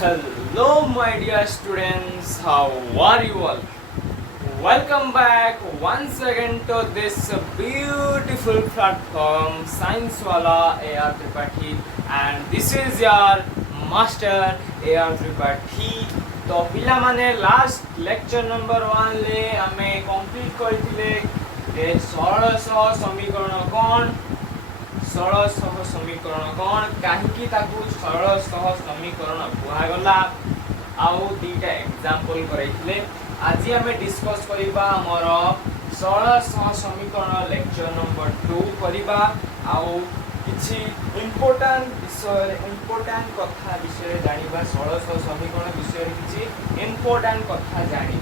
Hello, my dear students. How are you all? Welcome back once again to this beautiful platform, Science Wala AR Tripathi, and this is your master AR Tripathi. तो पिला माने last lecture number 1 ले आमे complete करथिले ए 1600 समीकरण कोन 1600 समीकरण कोन काहेकि ताकू 1600 समीकरण कुहागला आउ दीटा एग्जांपल करैथिले आज आमे डिस्कस करिबा हमर 1600 समीकरण लेक्चर नंबर 2 करिबा आउ किछि इंपोर्टेंट विषय इंपोर्टेंट कथा विषय जानिबा 1600 समीकरण विषय किछि इंपोर्टेंट कथा जानि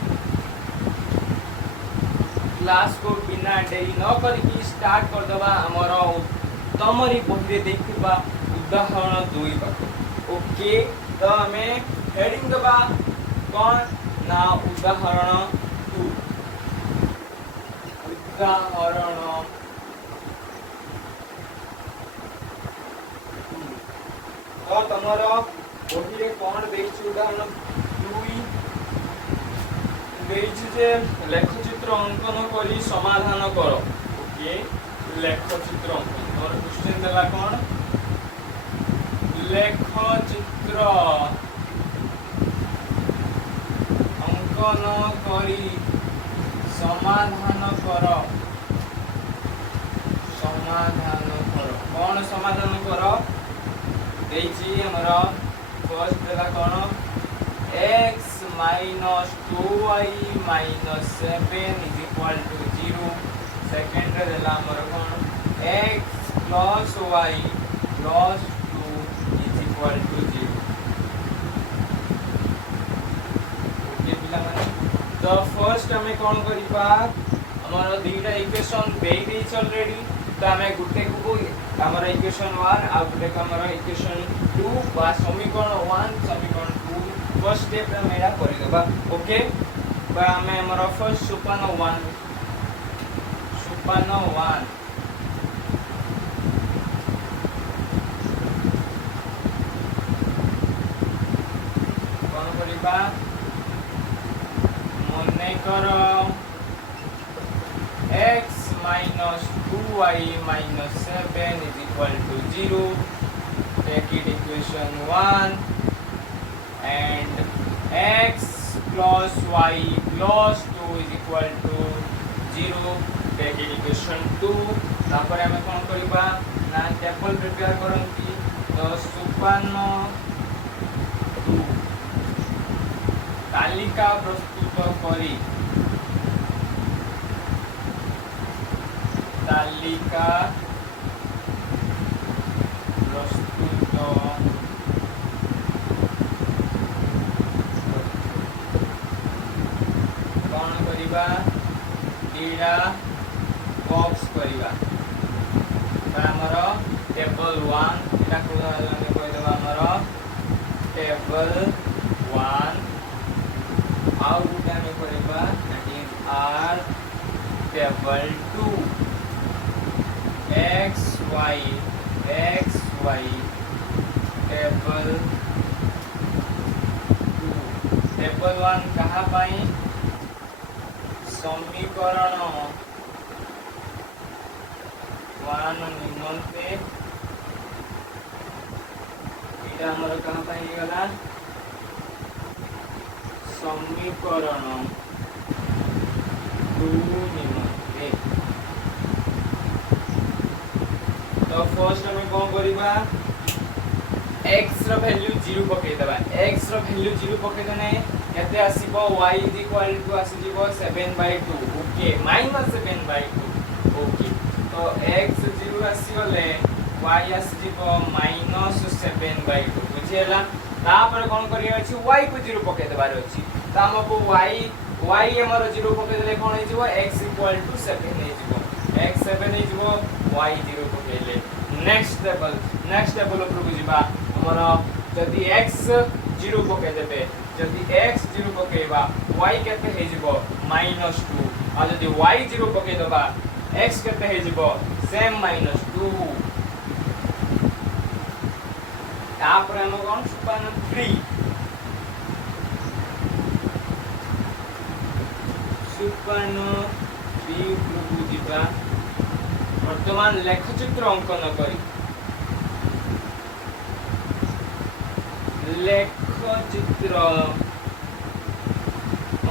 क्लास को बिना देरी न करके स्टार्ट कर दबा हमर तमरी बहिरे देखिबा उदाहरण 2 पाक ओके तो हमें हेडिंग दबा कोन ना उदाहरण 2 उदाहरण तो तमरो बहिरे कोन देछि उदाहरण 2 देछि जे लेखचित्र अंकन करी समाधान करो ओके लेखचित्र अंकन और क्वेश्चन देला कोन लेखचित्र अंकन करी समाधान करो कोन समाधान करो देछि हमरा फर्स्ट देला कोन x minus 2y minus 7 is equal to 0 second देला हमर कोन x plus y plus 2 is equal to 0 okay पिला माने तो फर्स्ट हमें कोन करिबा हमर दुईटा इक्वेशन दे देछ ऑलरेडी तो हमें गुटे को हमर इक्वेशन 1 आ गुटे को हमर इक्वेशन 2 बा समीकरण 1 समीकरण 2 फर्स्ट स्टेप रे मेरा करि देबा ओके बा हमें हमर फर्स्ट सोपान 1 कोन करिबा मने करो x minus 2y minus 7 is equal to 0 take it equation 1 and x plus y plus 2 is equal to 0 take it equation 2 तापर हमें कोन करिबा ना टेबल प्रिपेयर करंती तो सुपान 2 तालिका प्रस्तुत करी तालिका प्रस्तुत कोन करिबा दीटा बॉक्स करिबा हमर टेबल 1 एटा को हमें कहि देबा हमर टेबल 1 आउ गुटे हमें करिबा that is our table 2 x y table 2 table 1 कहा पाई समीकरण 1 निमंते इटा हमर कहा पाई गला समीकरण 2 निमंते तो फर्स्ट हमें कोन करिबा x रो वैल्यू 0 पके देबा x रो वैल्यू 0 पके देने केते आसीबो y इज इक्वल टू आसीबो 7/2 ओके -7/2 ओके तो x 0 आसीगले y आसीबो -7/2 बुझियला तापर कोन करिया अछि y को 0 पके देबार अछि त हमको y हमर 0 पके देले कोन हे जिवो x इक्वल टू 7 हे जिवो x 7 हे जिवो y 0 पकेले नेक्स्ट टेबल ऊपर बुझिबा हमर जदी x 0 पके देबे जदी x 0 पकेबा y केते हे जिवो -2 आ जदी y 0 पके देबा x केते हे जिवो सेम -2 तापर हम कोन सुपान 3 1 3 उपरकू जिबा वर्तमान लेखचित्र अंकन करी लेखचित्र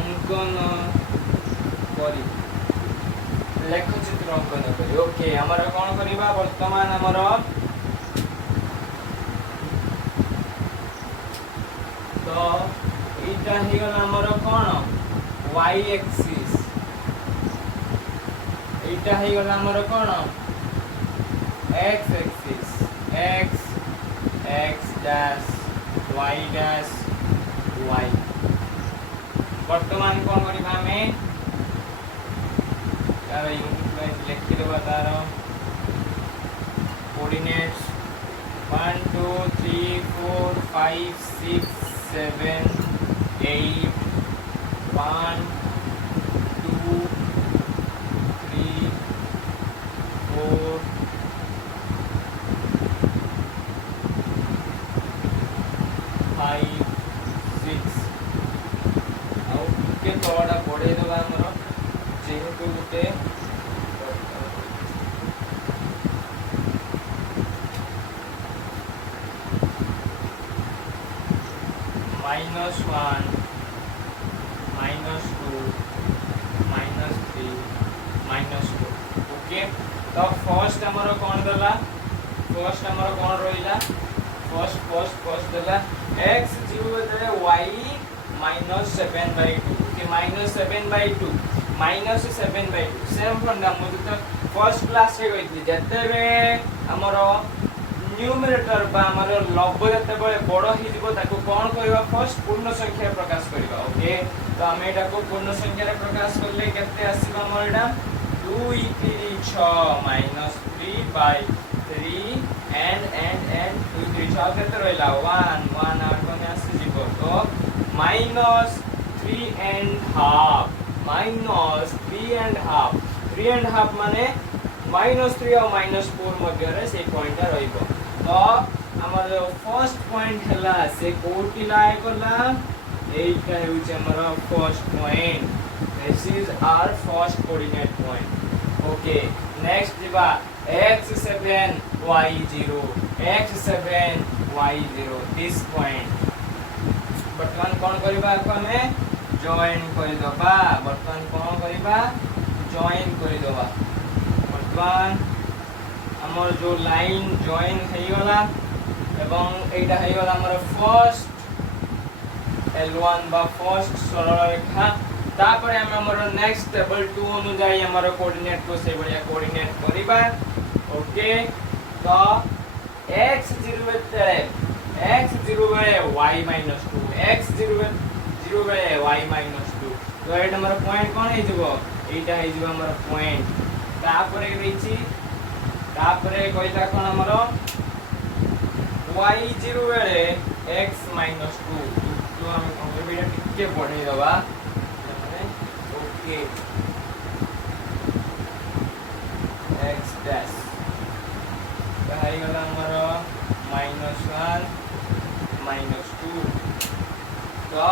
अंकन करी लेखचित्र अंकन करी ओके हमर कोन करबा वर्तमान हमर तो इटा ही गला हमर कोन y एक्सिस इटा ही गला हमर कोन x axis x x dash y dash y वर्तमान कोन करबा हमें यार यूनिट लिखि देबा तार कोऑर्डिनेट्स 1 2 3 4 5 6 7 8 1 2 3 4 5 6 ଆଉ ଟିକେ ତଳଟା ବଢେଇ ଦେବା ଆମର जेहेतु गोटे -1 -2 -3 -2 ओके तो फर्स्ट हमर कोन देला फर्स्ट हमर कोन रहिला फर्स्ट देला x 0 देले y -7/2 ओके -7/2 -7/2 सेम फंडा मुझे तो फर्स्ट क्लास रे गई थी जते बे हमर न्यूमरेटर बा हमर लघु जते बळे बड़ हि दिबो ताको कोन कहबा फर्स्ट पूर्ण संख्या प्रकाश करबा ओके तो हम एटा को पूर्ण संख्या रे प्रकाश करले केते आसीबा हमर एटा 2 3 6 -3/3 एंड 2 3 6 केते रहला 1 1 8 में आसी जिवो तो -3 and half -3 and half माने -3 और -4 मध्य रे से पॉइंट रहइबो तो हमर फर्स्ट पॉइंट हला से कोटी लाय करला एटा हेउचे हमर first point this is our first coordinate point okay next दिबा x7 y0 x7 y0 this point वर्तमान कोन करबा हमें जॉइन कर दबा वर्तमान कोन करबा जॉइन कर दबा वर्तमान हमर जो लाइन जॉइन हे गला एवं एटा हे गला हमर फर्स्ट L1 बा फर्स्ट सरल रेखा तापर हमर नेक्स्ट टेबल 2 अनुसार हमर कोऑर्डिनेट को से बढ़िया कोऑर्डिनेट करबा ओके तो x0 बेले x0 बेले y -2 x0 बेले y -2 तो एटा हमर पॉइंट कोन हे जबो एटा हे जबो हमर पॉइंट तापर देछि तापर कहला कोन हमर y0 बेले x -2 तो हम कंप्लीट टिके बढ़े दबा माने ओके x डैश कहाई गला हमर -1 -2 तो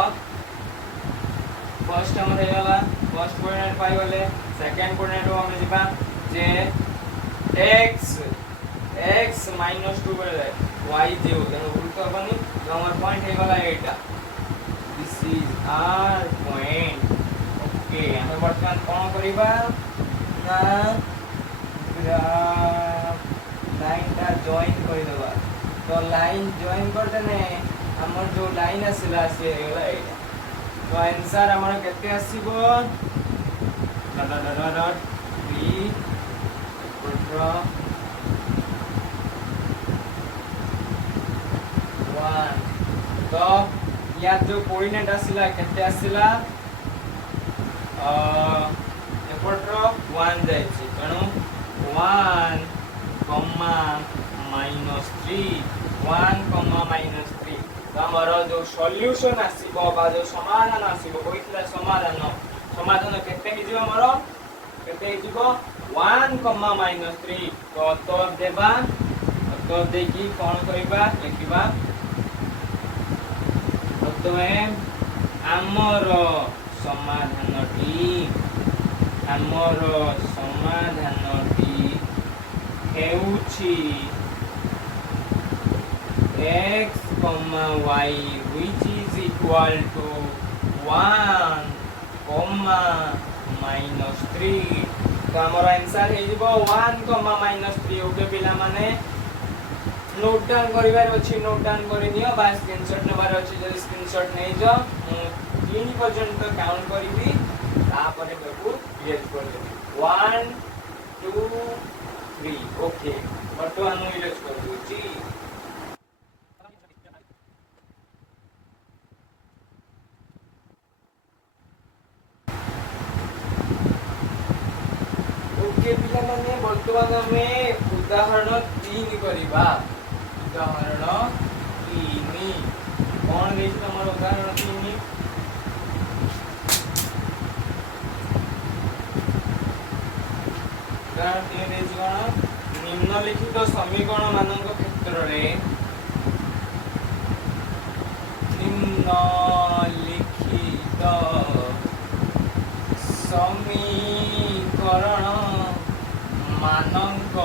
फर्स्ट हमर हे गला फर्स्ट कोऑर्डिनेट पाई गले सेकंड कोऑर्डिनेट हम जिबा जे x -2 बेले y 0 देन उल्ट करबनी तो हमर पॉइंट हे गला एटा this is our point okay हम वर्तमान कोन करिबा ना ग्राफ लाइन ता जॉइन कर देबा तो लाइन जॉइन कर देने हमर जो लाइन आसिला से हे गला एटा तो आंसर हमर केते आसीबो डॉट 3 1 तो या जो कोऑर्डिनेट आसिला केते आसिला एपटर 1 जायछि कणो 1 -3 1 -3 तो हमर जो सॉल्यूशन आसीबो बा जो समाधान आसीबो कोइतला समाधान केते हिजिबो हमर केते हिजिबो 1 -3 तो उत्तर देबा उत्तर देकी कोन करबा लिखिबा प्रथमे हमर समाधानटी आमर समाधानटी हेउछि x, y which is equal to 1, -3। तो आमर आंसर हे जिवो 1, -3। ओके पिला माने नोट डाउन करिवार अछि, नोट डाउन करि नियो बा स्क्रीनशॉट नेबार अछि। जदि स्क्रीनशॉट नै जो 3 पर्यंत काउंट करिवि तापरे बेबू यूज कर देबी 1 2 3। ओके वर्तमान मु यूज कर दूची। ओके पिला माने वर्तमान हमें उदाहरण 3 करिबा। उदाहरण 3 कोन देछि हमर उदाहरण 3? उदाहरण 3 देछि कोन निम्नलिखित समीकरण मानक क्षेत्र रे निम्नलिखित समीकरण मानक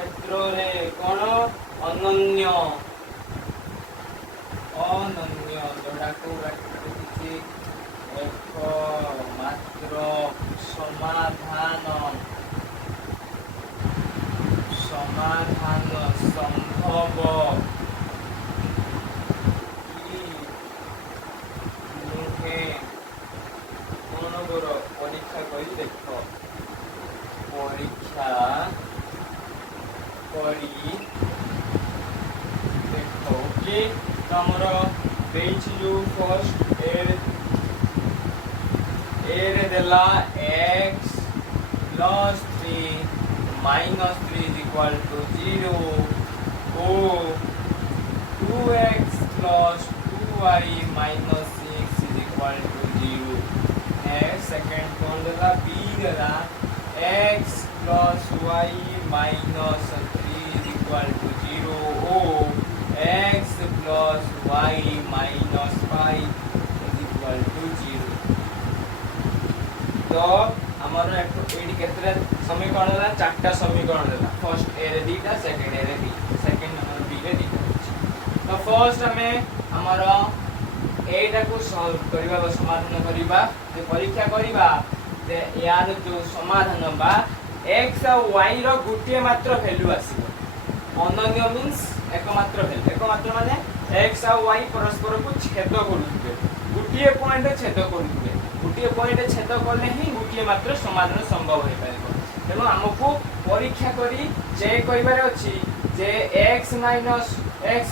क्षेत्र रे कोन अनन्य जोड़ा को रखिछि एक मात्र समाधान संभव कि नुहे कोन गोरो परीक्षा करी देखो। परीक्षा करी देखो कि हमर देछि जो फर्स्ट ए रे देला x plus 3 minus 3 is equal to 0 o 2x plus 2y minus 6 is equal to 0। next second कौन देला b देला x plus y minus 3 is equal to 0 o x plus y minus 5 is equal to 0। तो हमर AD केतरा समीकरण देला? चारटा समीकरण देला। First A रे दीटा, सेकंड ए रे बी, सेकंड हमर बी रे दीटा। तो फर्स्ट हमें हमर एटा को सॉल्व करबा बा समाधान करबा जे परीक्षा करबा जे यार जो समाधान बा x और y रो गुटिए मात्र वैल्यू आसीबो। अनन्य मींस एकमात्र वैल्यू। एकमात्र माने x और y परस्पर को छेद करूथिबे, गुटिए पॉइंट छेद करूथिबे। गुटिए पॉइंट छेद करले ही गुटिए मात्र समाधान संभव होई पाइबो। तेनो हमको परीक्षा करी चेक करिबार अछि जे x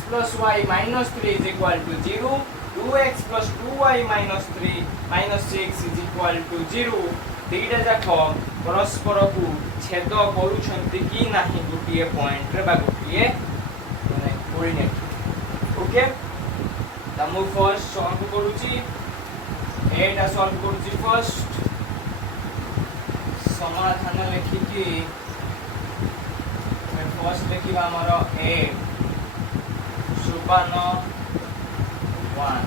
plus y minus 3 is equal to 0, 2x plus 2y minus 3 minus 6 is equal to 0। दीटा जाक परस्पर को छेद करूछंती कि नाही गुटिए पॉइंट रे बा गुटिए माने कोऑर्डिनेट। ओके त मु फर्स्ट सॉल्व करूची। एटा सॉल्व करूची फर्स्ट समाधान लिखि कि फर्स्ट लिखिबा हमर ए सुपान 1।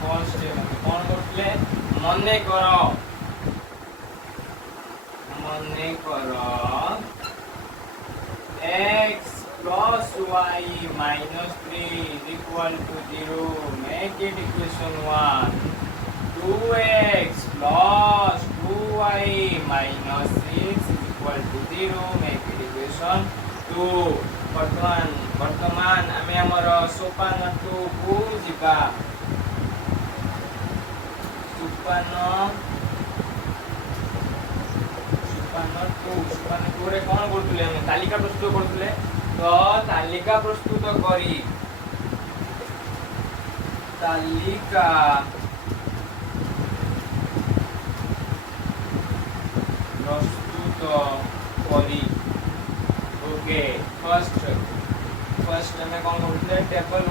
फर्स्ट कोन करले मने करो x plus y minus 3 is equal to 0। make it equation 1। 2x plus 2y minus 6 is equal to 0। make it equation 2। वर्तमान आमे हमर सोपान 2 को जिबा। सोपान 2 रे कोन करथुले हम तालिका प्रस्तुत करथुले। तो तालिका प्रस्तुत करी तालिका प्रस्तुत करी। ओके फर्स्ट हमें कोन करथुले टेबल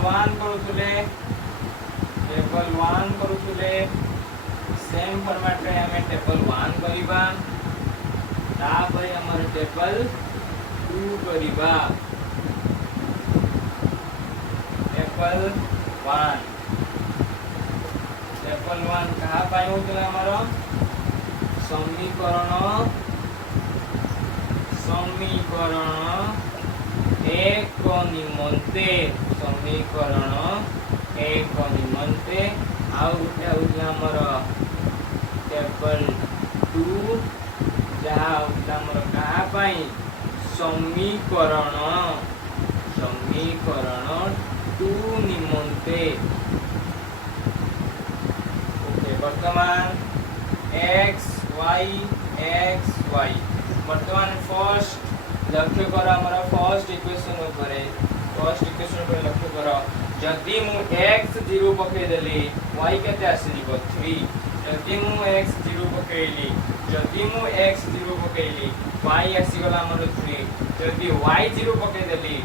1 करथुले सेम फॉर्मेट रे हमें टेबल 1 करिबा तापर हमर टेबल 2 करिबा। टेबल 2 1 टेबल 1 कहा पाई होतला हमरो समीकरण एक निमंते समीकरण एक निमंते आउ गुटे होतला हमरो टेबल 2 जहा होतला हमरो कहा पाई समीकरण 2 निमंते ओके वर्तमान x y वर्तमान फर्स्ट लक्ष्य कर हमरा फर्स्ट इक्वेशन ऊपर लक्ष्य कर जदि मु x 0 पके देली y केते आसी जीवो 3 जदि मु x 0 पकेली y आसी गला हमर 3 जदि y 0 पके देली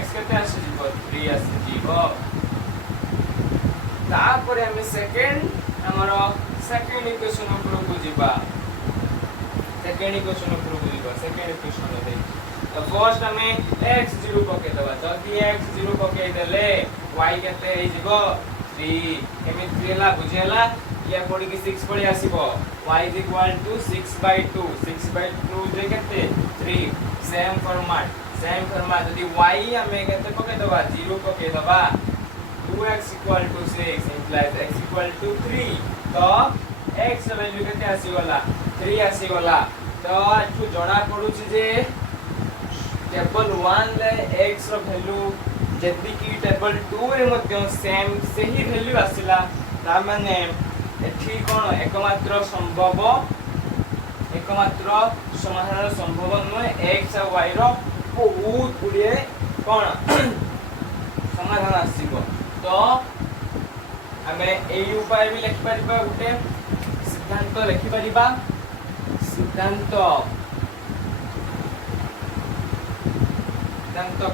x केते आसी जीवो 3 आसी जीवो तापर हम सेकंड हमर सेकंड इक्वेशन ऊपर को जीवा सेकंड इक्वेशन दे तो फर्स्ट हमें x 0 पके दबा जदि x 0 पके देले y केते हे जीवो 3 एमे 3 ला बुझेला या पड़ी की 6 पड़ी आसीबो y = 6/2 जे केते 3 सेम फॉर्मेट जदि y हमें केते पके दबा 0 पके दबा 2x = 6 implies x = 3 तो x वैल्यू केते आसी गला 3 आसी गला तो एठु जणा पडु छी जे टेबल 1 ले x रो वैल्यू जति की टेबल 2 रे मध्ये सेम सही वैल्यू आसीला ता माने एठी कोन एकमात्र समाधान संभव नय x और y रो बहुत गुडिए कोन समाधान आसीबो तो हमें ए उपाय भी लिखि परिबा गुटे सिद्धांत लिखि परिबा सिद्धांत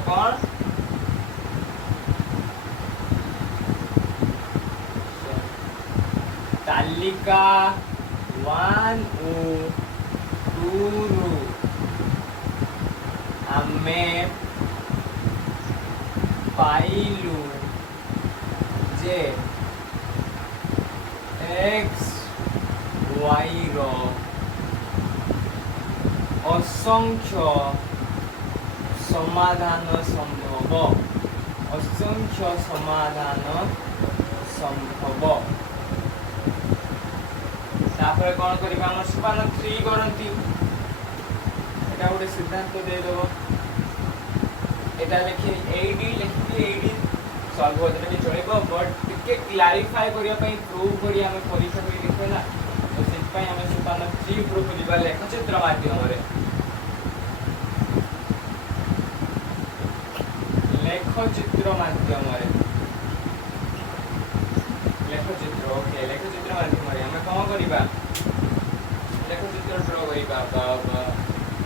कोन तालिका 1 और 2 रु हमें पाइलु जे x y रो असंख्य समाधान संभव तापर कोन करबा हम स्पान 3 करंती एटा गोटे सिद्धांत दे देबो एटा लिखि एडी सॉल्व हो जने चलेबो बट टिके क्लैरिफाई करिया पई प्रूव करिया हम परीक्षा पे लिखबे ना तो सिट पई हम स्पान 3 प्रूव दिबा लेखचित्र माध्यम रे लेखचित्र माध्यम रे हम कोन करिबा लेखचित्र ड्रा करिबा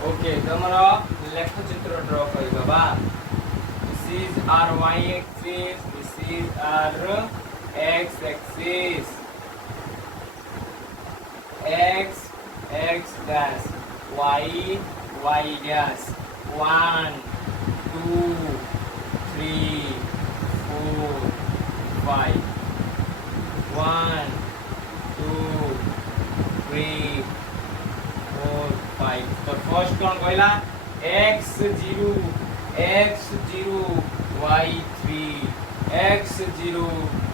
ओके तमरा लेखचित्र ड्रा करिबा बा this is our y axis this is our x axis x dash y dash 1 2 3 4 5 1 2 3 4 5 तो फर्स्ट कौन कहला x0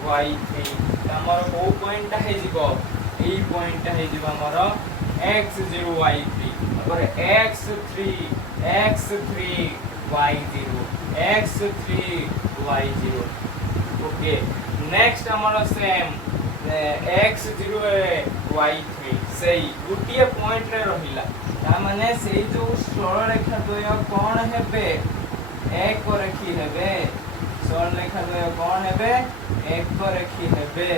y3 हमर को पॉइंट है जीवो ए पॉइंट है जीवो हमर x0 y3 और x3 y0 ओके नेक्स्ट हमर सेम x0 y3 सही गुटिए पॉइंट रे रहिला ता माने सेही जो सरल रेखा द्वय कोन हेबे एक रेखी हेबे सरल रेखा द्वय कोन हेबे एक रेखी हेबे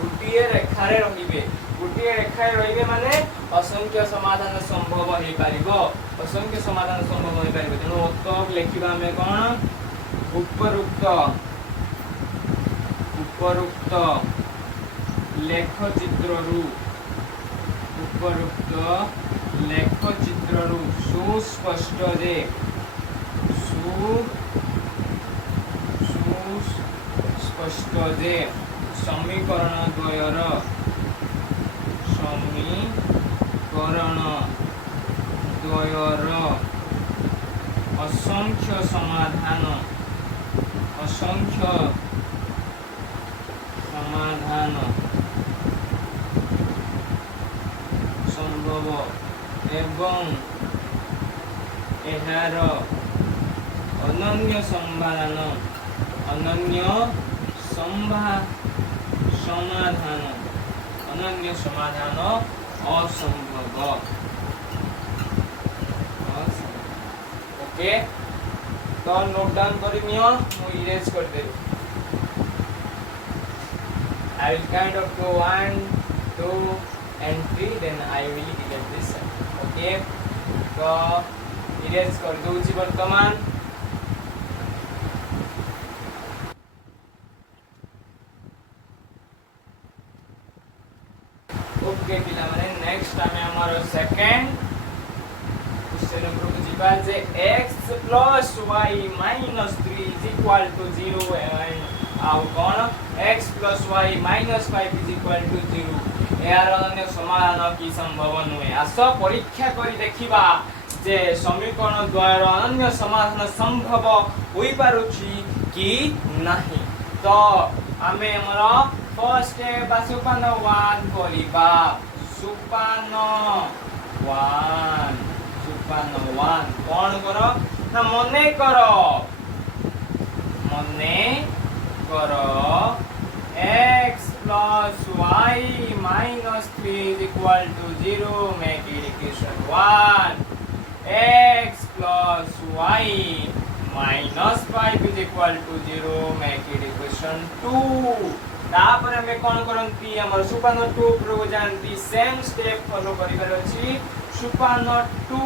गुटिए रेखा रे रहिबे गुटिए रेखा रे रहिबे माने असंख्य समाधान संभव होई पारिबो तेनो उत्तर लिखिबा हमें कोन उपरुक्त लेखचित्ररु सुस्पष्ट सुस्पष्ट जे समीकरण द्वयर असंख्य समाधान संभव एवं एहार अनन्य समाधान असंभव। ओके, तो नोट डाउन करी नियो, मु इरेज कर दे। I will count up to 1, 2 and 3, then I will delete this. Okay, तो इरेज कर दूची वर्तमान। ओके पिला माने नेक्स्ट आमे हमर सेकंड क्वेश्चन ऊपर को जीवा जे x + y - 3 = 0 एंड आउ कोन x + y - 5 = 0 यार अन्य समाधान की संभव नुहे। आस परीक्षा करी देखिबा जे समीकरण द्वारा अन्य समाधान संभव होई पारुछि कि नाही। तो आमे हमर फर्स्ट स्टेप सोपान 1 करिबा। सोपान 1 कोन करो ना मने करो x + y - 3 = 0 make it equation 1, x + y - 5 = 0 make it equation 2। तापर हमें कोन करंती हमर सुपान 2 प्रो जानती सेम स्टेप फॉलो करिबार अछि। सुपान 2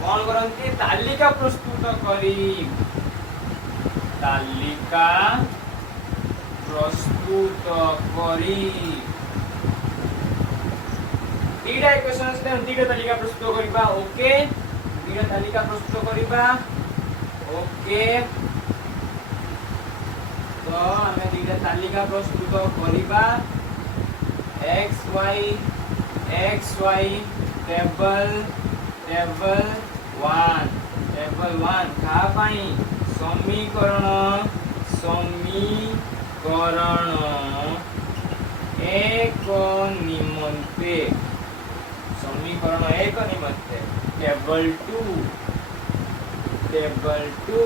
कोन करंती तालिका प्रस्तुत करी तीटा इक्वेशन से तीटा तालिका प्रस्तुत करिबा। ओके, तीटा तालिका प्रस्तुत करिबा। ओके, तो हमें तीटा तालिका प्रस्तुत करिबा। x y टेबल 1 का पाई समीकरण एक निमंते टेबल 2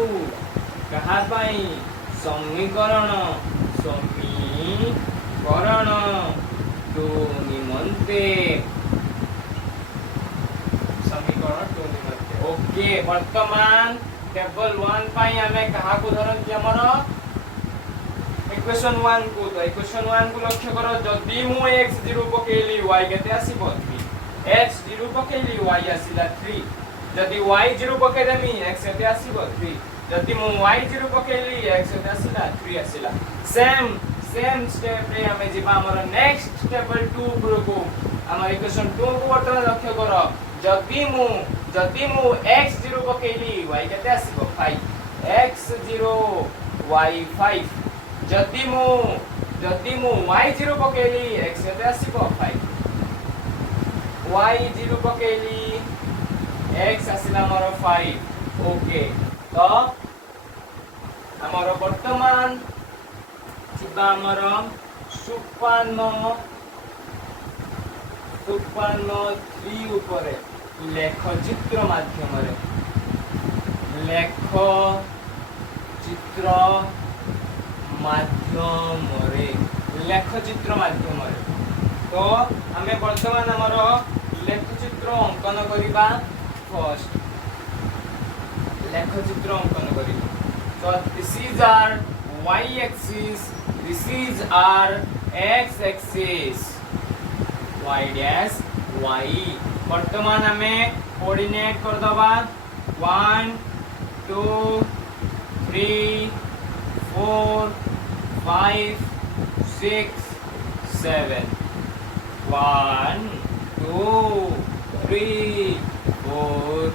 कहा पाई समीकरण 2 निमंते ओके, वर्तमान टेबल 1 पाई हमें कहा को धरंती हमर इक्वेशन 1 को। तो इक्वेशन 1 को लक्ष्य करो। जदी मु x 0 पकेली y केते आसीबो 3, x 0 पकेली y आसीला 3, जदी y 0 पके देमी x केते आसीबो 3, जदी मु y 0 पकेली x केते आसीला 3 आसीला। सेम स्टेप रे हमें जीवा हमर नेक्स्ट टेबल 2 को। हमर इक्वेशन 2 को वर्तमान लक्ष्य करो। जदी मु x 0 पकेली y केते आसीबो 5, x 0 y 5, जदी मु y 0 पकेली x केते आसीबो 5, y 0 पकेली x आसीला हमर 5। ओके, तो हमर वर्तमान जीवा हमर सुपान 3 ऊपर लेख चित्र माध्यम तो हमें वर्तमान हमर लेख चित्र अंकन करिबा। फर्स्ट लेख चित्र अंकन करिबा। तो this is our y axis, this is our x axis, y dash y। वर्तमान हमें कोऑर्डिनेट कर दबा 1 2 3 4 5 6 7 1 2 3 4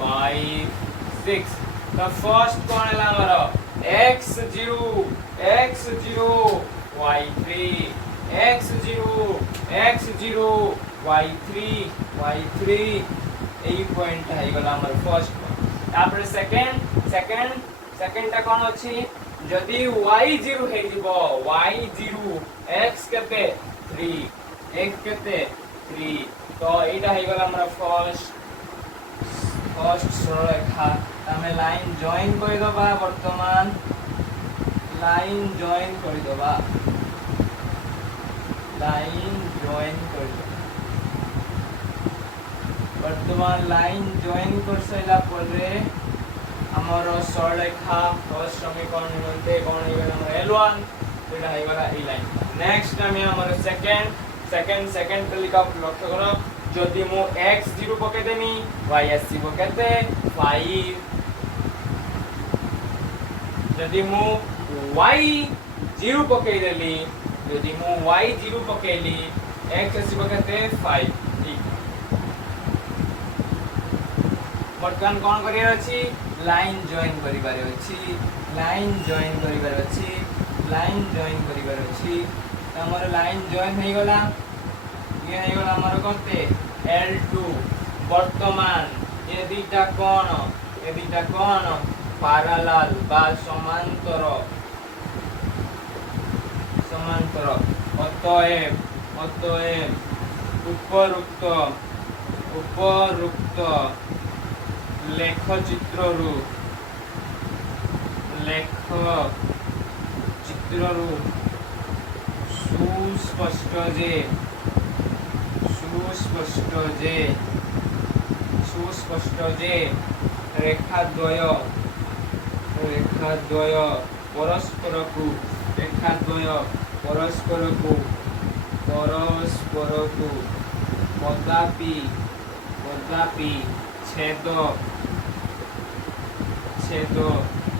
5 6 तो फर्स्ट कौन है हमारा x0 y3 x0 y3 এই পয়েন্ট হই গলা আমার ফার্স্ট তারপরে সেকেন্ড টা কোন আছে যদি y0 হেই দিব y0 x কেতে 3 x কেতে 3 তো এইটা হই গলা আমরা ফার্স্ট সরলরেখা আমি লাইন জয়েন করে দেবা বর্তমান লাইন জয়েন করে দেবা বর্তমান লাইন জয়েন করছাইলা পরে আমার সরলরেখা ফার্স্ট সমীকরণ মধ্যে কোন হইগলা আমরা L1 এটা হইগলা এই লাইন নেক্সট আমি আমার সেকেন্ড তালিকা লক্ষ্য করো যদি মু x0 পকে দেমি y আসিব কেতে 5 যদি মু y0 পকে দেলি যদি মু y0 পকেলি x আসিব কেতে 5 ঠিক বর্তমান কোন করিয়ার আছে লাইন জয়েন করিবার আছে আমার লাইন জয়েন হই গলা ये है वाला हमारा करते L2 वर्तमान ये दुईटा कोण पैरेलल बा समांतर অতএব উপরুক্ত লেখচিত্ররু সুস্পষ্ট যে রেখাদ্বয় পরস্পরকু কদাপি ছেদ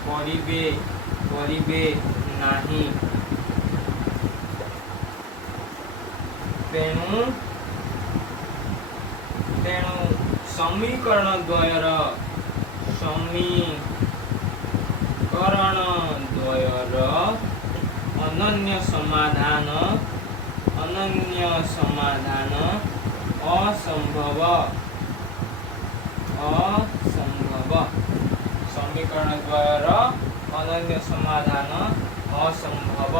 করিবে নাহি তেণু সমীকରଣ দ্বয়ର ଅନନ୍ୟ ସମାଧାନ ଅସମ୍ଭବ ସମୀକରଣ ଦ୍ବୟର ଅନନ୍ୟ ସମାଧାନ ଅସମ୍ଭବ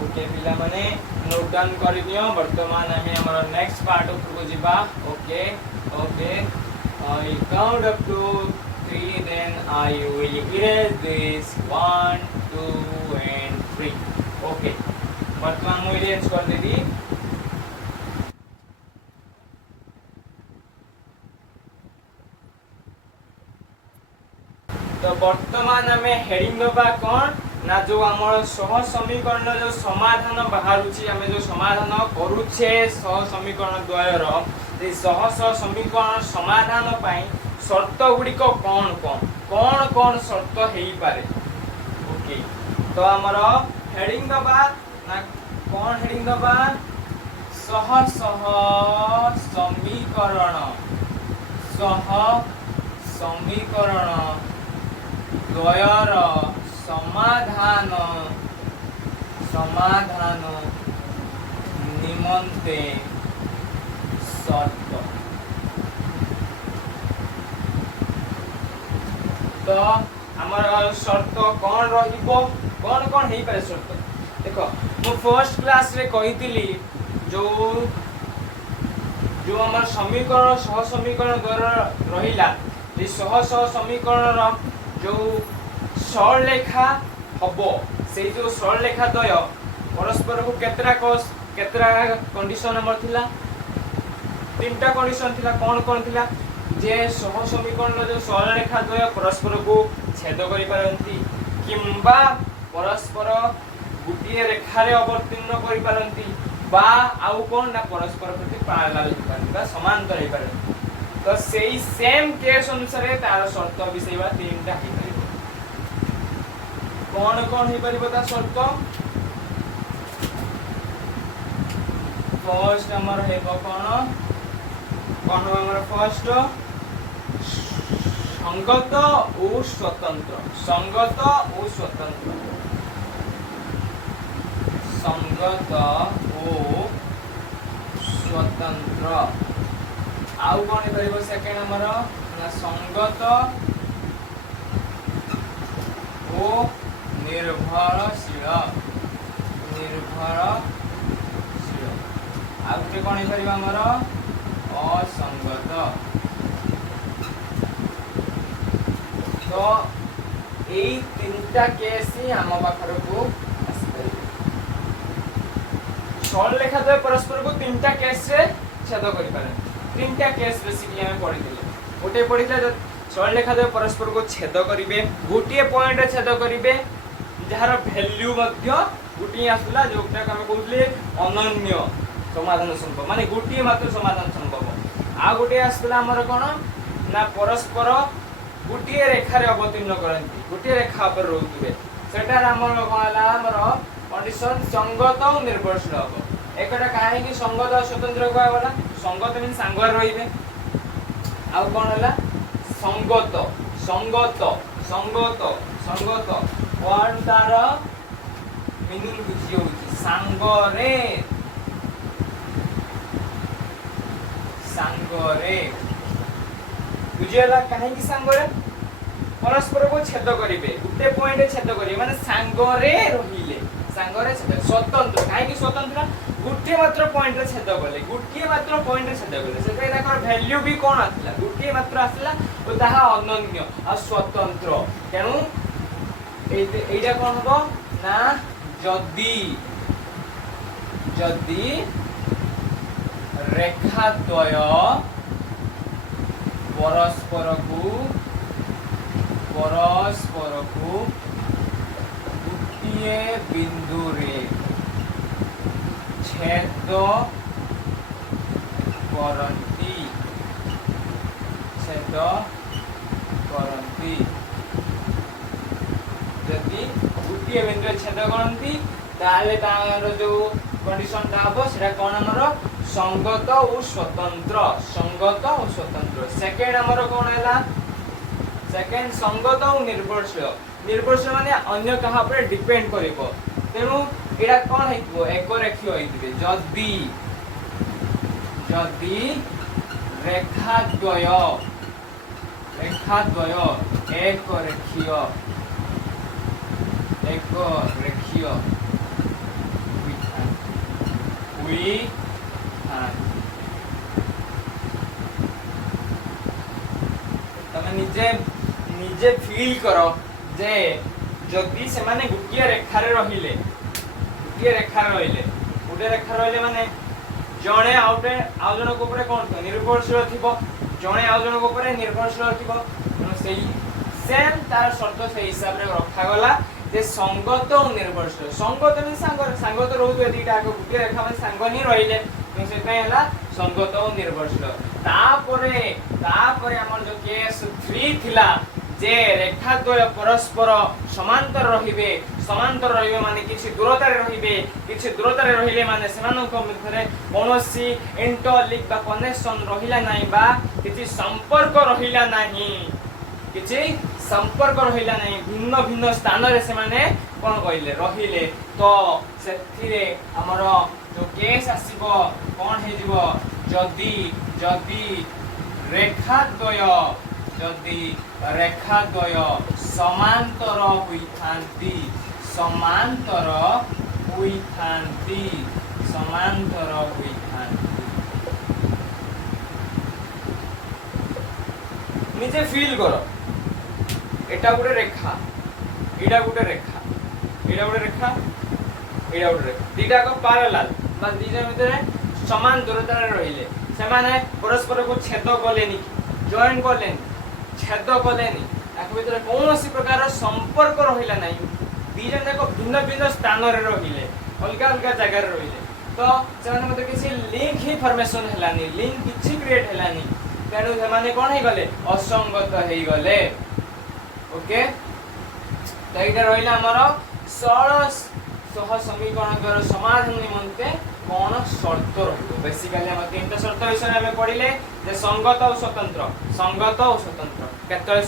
ओके पिला माने नोट डाउन करि दियो वर्तमान हमें हमारा नेक्स्ट पार्ट ऊपर जिबा okay I count up to 3 then I will erase this 1 2 and 3 okay वर्तमान मु इरेज कर देदी तो वर्तमान हमें हेडिंग दबा कोन ना जो हमर सह समीकरण जो समाधान बाहरुची हमें जो समाधान करूछे सह समीकरण द्वयर ए सह समीकरण समाधान पई शर्त गुडी को कोन शर्त हेई पारे ओके तो हमर हेडिंग दबा ना कोन हेडिंग दबा सह समीकरण द्वयर समाधान निमंते शर्त तो हमर शर्त कोन रहिबो कोन हेई पारे शर्त देखो मो फर्स्ट क्लास रे कहितली जो हमर समीकरण सह समीकरण द्वारा रहिला ए सह समीकरण रो जो सरलरेखा हबो से जो सरलरेखा द्वय परस्पर को केतरा कंडीशन हमर थिला तीनटा कंडीशन थिला कोन थिला जे सह समीकरण जो सरलरेखा द्वय परस्पर को छेद करि पारंती किंबा परस्पर गुटिए रेखा रे अवतीर्ण करि पारंती बा आउ कोन ना परस्पर प्रति पैरेलल हो पारंती बा समांतर हो पारंती तो सेही सेम केस अनुसार तार शर्त विषयवा तीनटा हे परिबो कोन हे परिबो ता शर्त फर्स्ट हमर हेबो कोन हमर फर्स्ट संगत और स्वतंत्र, संगत और स्वतंत्र, संगत और स्वतंत्र। आउ कौन कर सेकेंड आमर ना संगत और निर्भरशील, निर्भरशील। आउ गोटे कौन कर आमर असंगत। तो यही तीनटा केस ही आम पाखर को सरल रेखा द्वय परस्पर को तीनटा केस से छेद कर पारे। तीनटा केस बेसिकली हमें पढ़ी गोटे पढ़ी सरल रेखा द्वय परस्पर को छेद करेंगे, गोटे पॉइंट छेद करेंगे जार वैल्यू गोटे आसला जोटा आम कहते अनन्य समाधान संभव, माने गोटे मात्र समाधान संभव। आ गोटे आसला आमर कौन ना परस्पर गोटे रेखार अवतीर्ण करती, गोटे रेखा पर रोथे सेटार आमर कौन आमर कंडीशन संगत और निर्भरशील हम। एक कहीं संगत और स्वतंत्र कहगला, संगत मीन सांग रे आ कौन है संगत, संगत संगत संगत वर्ड तार मीनिंग बुझी सांगरे, सांगरे बुझीगला कहीं सांगरे परस्पर को छेद करेंगे, गोटे पॉइंट छेद करेंगे माने सांगरे रहिले, सांगरे छेद। स्वतंत्र कहीं स्वतंत्र गोटे मात्र पॉइंट छेद कले, गोटे मात्र पॉइंट छेद कले से वैल्यू भी कौन आसला गोटे मात्र आसला और ताहा अनन्य आ स्वतंत्र। तेणु एटा कौन हबो ना जदी जदी रेखा द्वय परस्पर को गोटे बिंदु रे छेद करती, छेद करती जदि गोटे बिंदु छेद करती ताले तार जो कंडीशन ता हबो सेटा कोन हमर संगत और स्वतंत्र, संगत और स्वतंत्र। सेकेंड हमर कोन हैला सेकेंड संगत और निर्भरशील, निर्भरशील माने अन्य कहा पर डिपेंड करिवो। तेनु एडा कोन हेतबो एक रेखीय हेतिबे जदि जदि रेखा द्वय एक रेखीय तमे निजे फील करो जे जदि से माने गोटे रेखा रहिले, गोटे रेखा रहिले माने जणे आउटे आउ जन को ऊपर कोन निर्भरशील थिबो, जणे आउ जन को ऊपर निर्भरशील थिबो। सेही सेम तार शर्त से हिसाब रे रखा गला जे संगत और निर्भरशील। संगत में सांगत रहउतो एदिटा आको गोटे रेखा में सांग नहीं रहिले तो से कई हला संगत और निर्भरशील। तापरे हमर जो केस 3 थिला जे रेखा द्वय परस्पर समांतर रहिबे माने किछि दूरता रे रहिबे, किछि दूरता रे रहिले माने सेमानक मध्यरे कोनोसी इंटरलिंक बा कनेक्शन रहिला नाही बा किछि संपर्क रहिला नाही, किछि संपर्क रहिला नाही, भिन्न भिन्न स्थान रे से माने कोन कइले रहिले। तो सेथिरे हमर जो केस आसीबो कोन हे जिवो जदि रेखा द्वय समांतर होइथांती, निजे फील करो एटा गोटे रेखा, एटा गोटे रेखा, एटा गोटे रेखा, एटा गोटे रेखा, दीटा को पैरेलल बस दीटा भितर समान दूरता रे रहिले से माने परस्पर को छेद कलेनी, जॉइन कलेनी, छेद कलेनी, ताक भितर कोनोसी प्रकार संपर्क रहिला नाही, दी जन को भिन्न भिन्न स्थान रे रहिले, अलगा अलगा जगह रे रहिले। तो से माने मते किसी लिंक ही फॉर्मेशन हलानी, लिंक किछि क्रिएट हलानी, तेणु से माने कोन हे गले असंगत हे गले। ओके तो एटा रहिला हमर सरल सह समीकरण समाधान निमंते कौन शर्त रहिबो बेसिकली हम तीनटा शर्त विषय में पढ़िले जे संगत और स्वतंत्र केतले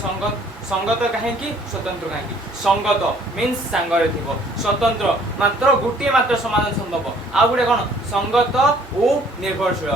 संगत काहे कि स्वतंत्र काहे कि संगत मींस सांगरे थिबो स्वतंत्र मात्र गुटी मात्र समाधान संभव आ गुटे कोन संगत ओ निर्भरशील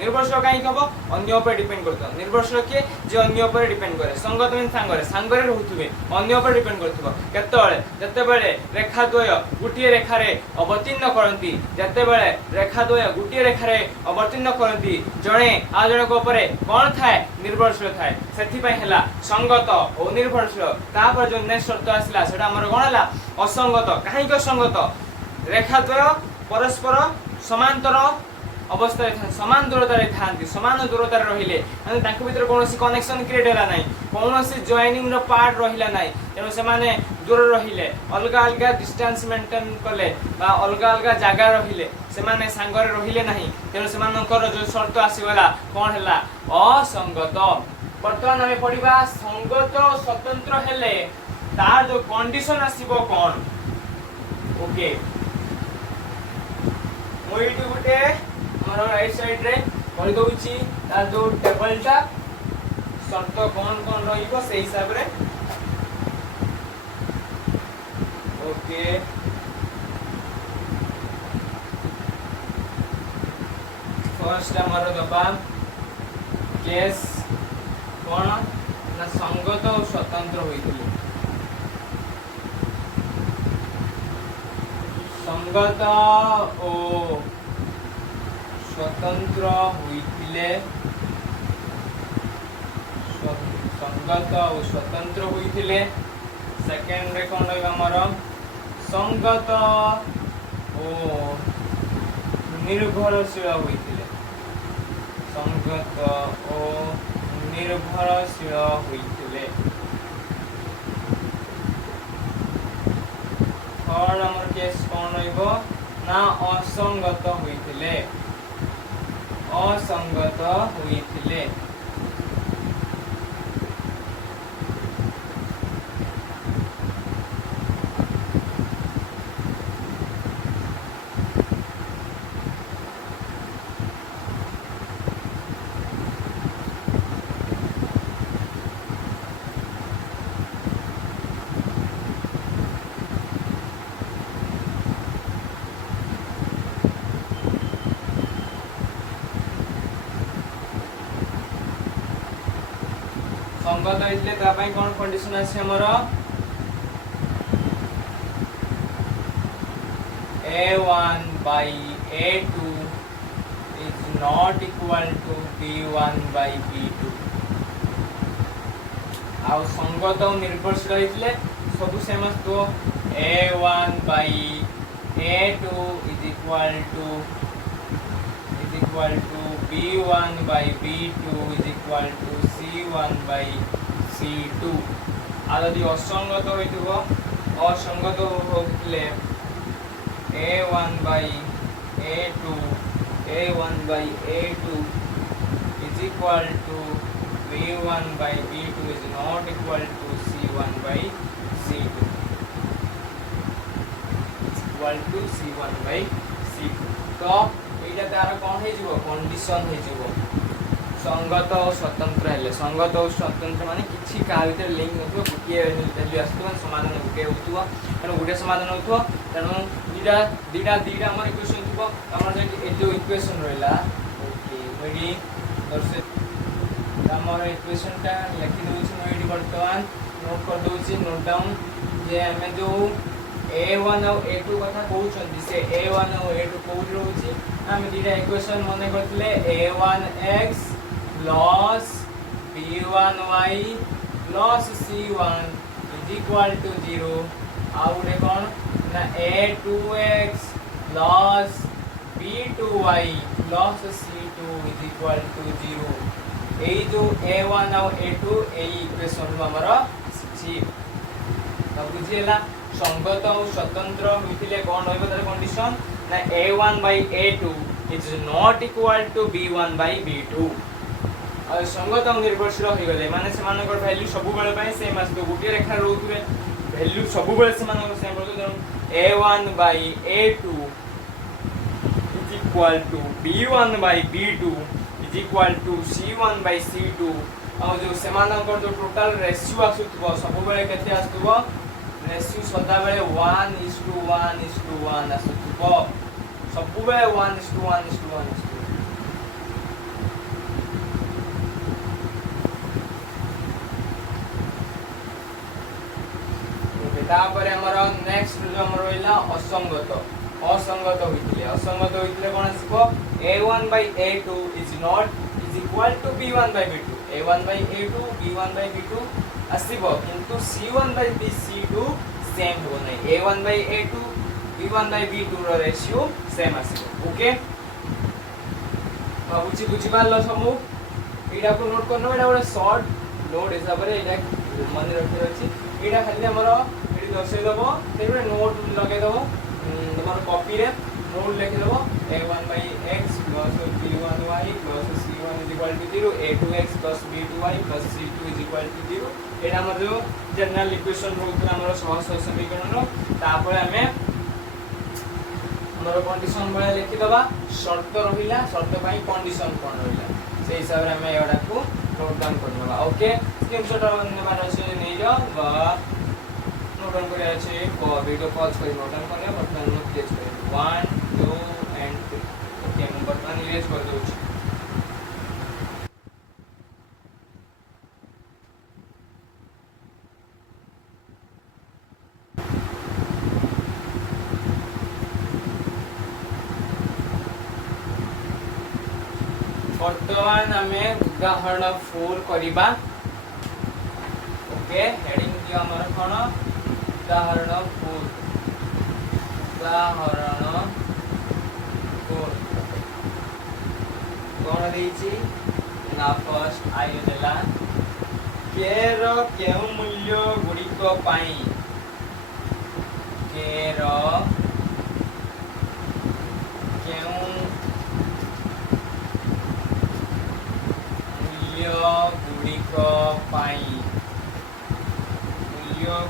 निर्भरशील काहे कि हबो अन्य ऊपर डिपेंड करतो निर्भरशील के जे अन्य ऊपर डिपेंड करे संगत मींस सांगरे रहउथिबे अन्य ऊपर डिपेंड करथिबो केतले जतेबेले रेखा द्वय गुटी रेखा रे अवतीर्ण करंती जतेबेले रेखा द्वय गुटी रेखा रे अवतीर्ण करंती जणे आ जणे को ऊपर कोन थाए निर्भरशील थाए सेथि पय हला संगत और निर्भरशील तापर जो नेक्स्ट शर्त आसला सेटा हमर कोन हला असंगत काहे कि असंगत रेखा द्वय परस्पर समांतर अवस्था समान दूरता था समान दूरता रहिले तांको भीतर कोनोसी कनेक्शन क्रिएट होला नाही कोनोसी जॉइनिंग रो पार्ट रहिला नाही तेनो से माने दूर रहिले अलगा अलगा डिस्टेंस मेंटेन कले बा अलगा अलगा जागा रहिले से माने सांगरे रहिले नाही तेनो से मानकर जो शर्त आसीगला कोन हला असंगत वर्तमान हमें पढ़िबा संगत स्वतंत्र हेले तार जो कंडीशन आसीबो कोन ओके मोइटी गुटे हमर राइट साइड रे कर दोउची तार जो टेबलटा शर्त कोन रहिबो से हिसाब रे ओके फर्स्ट हमर दबा केस कोन ना संगत और स्वतंत्र होइथिले संगत ओ स्वतंत्र होइथिले संगत और स्वतंत्र होइथिले सेकंड रे कोन रहबा हमर संगत ओ निर्भरशील होइथिले संगत ओ निर्भरशील होइथिले थर्ड हमर केस कोन रहइबो ना असंगत होइथिले असंगत होइथिले संगत होइथिले ता पई कोन कंडीशन আছে हमर a1 by a2 is not equal to b1 by b2 आ संगत और निर्भरशील होइथिले सब सेम तो a1 by a2 is equal to b1 by b2 is equal to c1 by c2 आ यदि असंगत होइथिबो असंगत होइथिले a1 by a2 is equal to b1 by b2 is not equal to c1 by c2 is equal to c1 by c2 तो एटा तार कोन हे जिवो condition हे जिवो संगत और स्वतंत्र हेले संगत और स्वतंत्र माने किछि का भीतर लिंक नथो गुटिए वैल्यू आस्तु समाधान गुटे होतुवा तनो गुटे समाधान होतुवा तनो दीटा हमर इक्वेशन थिबो हमर जे एतो इक्वेशन रहला ओके रेडी दर्शक हमर इक्वेशन ता लिखि दोछि मोइडी वर्तमान नोट कर दोछि नोट डाउन जे हमें जो a1 और a2 कथा कहउछन से a1 और a2 कोउ रहउछि हम दीटा इक्वेशन मने करतले a1x plus b1y plus c1 is equal to 0 out कौन ना a2x plus b2y plus c2 is equal to 0 ए जो a1 और a2 ए इक्वेशन हमर सी त बुझिएला संगत और स्वतंत्र होइतिले कोन होइबो तार कंडीशन ना a1 by a2 is not equal to b1 by b2 और संगत और निर्भरशील होई गले माने समानकर वैल्यू सब बेले पय सेम आसबे गुटी रेखा रहउतबे वैल्यू सब बेले समानकर same रहउतबे a1 by a2 equal to B1 by B2 is equal to C1 by C2 और जो सेमानकर जो टोटल रेशियो आसुथबो सब बेले केते आसुथबो रेशियो सदा बेले 1:1:1 आसुथबो सब बेले 1:1:1 तापर हमर नेक्स्ट जो हमर होइला असंगत होइतले कोन आसीबो a1 by a2 is equal to b1 by b2 a1 by a2 b1 by b2 आसीबो किंतु c1 by c2 सेम हो नै a1 by a2 b1 by b2 row ratio same आसीबो ओके बुझी पारलो समू एडा को नोट करनो एडा बडा शॉर्ट नोट हिसाब रे एडा मन रखि अछि एडा खाली हमर एडी दर्शय दबो तेरे नोट लगे दबो तमर कॉपी रे नोट लिखि दबो a1 by x plus b1y plus c1 is equal to 0 a2x plus b2y plus c2 is equal to 0 एडा हमर जो जनरल इक्वेशन होतला हमर सहज समीकरण रो तापर हमें हमर कंडीशन बळे लिखि दबा शर्त रहिला शर्त पई कंडीशन कोन रहिला से हिसाब रे हमें एडा को नोट डाउन करनबा ओके स्क्रीनशॉट नेबार अछि नै जो नोट डाउन करे अछि वीडियो पॉज करी नोट डाउन करे बटन नो प्रेस करी 1 2 एंड 3 ओके हम बटन इरेज कर दउ छी वर्तमान हमें उदाहरण 4 करिबा ओके हेडिंग दिया हमर कोन उदाहरण 4 कोन देछि ना फर्स्ट आई देला के रो केउ मूल्य गुडिक पाई के रो केउ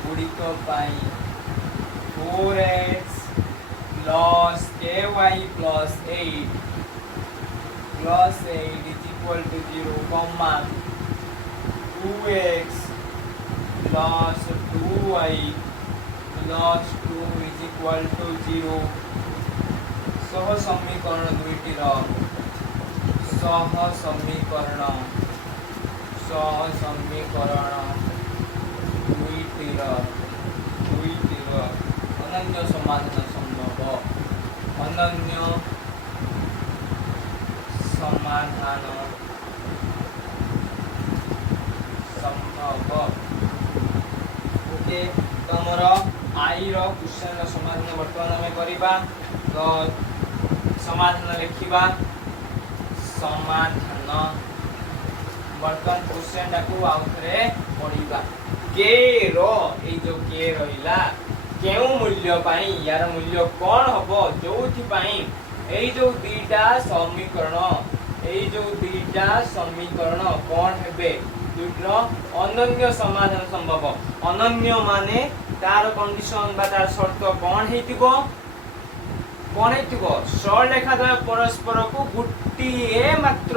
गुडिक पाई 4x plus ky plus 8 is equal to 0 comma 2x plus 2y plus 2 is equal to 0 सह समीकरण दुईटी रो सह समीकरण दुईटीर अनन्य समाधान संभव ओके तो हमर आई रो क्वेश्चन रो समाधान वर्तमान हमें करिबा तो समाधान लिखिबा समाधान वर्तमान क्वेश्चन टाकू आउथरे पढिबा के रो ए जो के रहिला केउ मूल्य पाई यार मूल्य कोन हबो जोथि पाई ए जो दुईटा समीकरण कोन हेबे दुईटा अनन्य समाधान संभव अनन्य माने तार कंडीशन बा तार शर्त कोन हेतिबो सरल रेखा द्वय परस्पर को गुटिए मात्र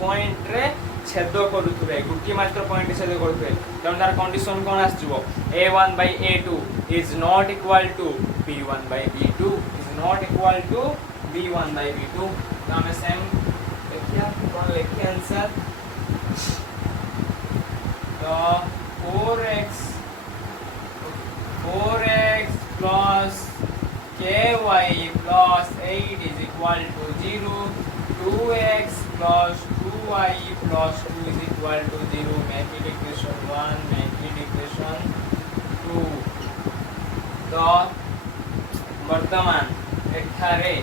पॉइंट रे छेद करूथुबे गुटी मात्र पॉइंट छेद करूथुबे तन तार कंडीशन कोन आसजो a1 by a2 is not equal to b1 by b2 is not equal to b1 by b2 तो हमें सेम देखिए कौन लिखे आंसर तो 4x plus ky plus 8 is equal to 0 2x plus 2y plus 2 is equal to 0 make it equation 1 make it equation 2 तो वर्तमान एठारे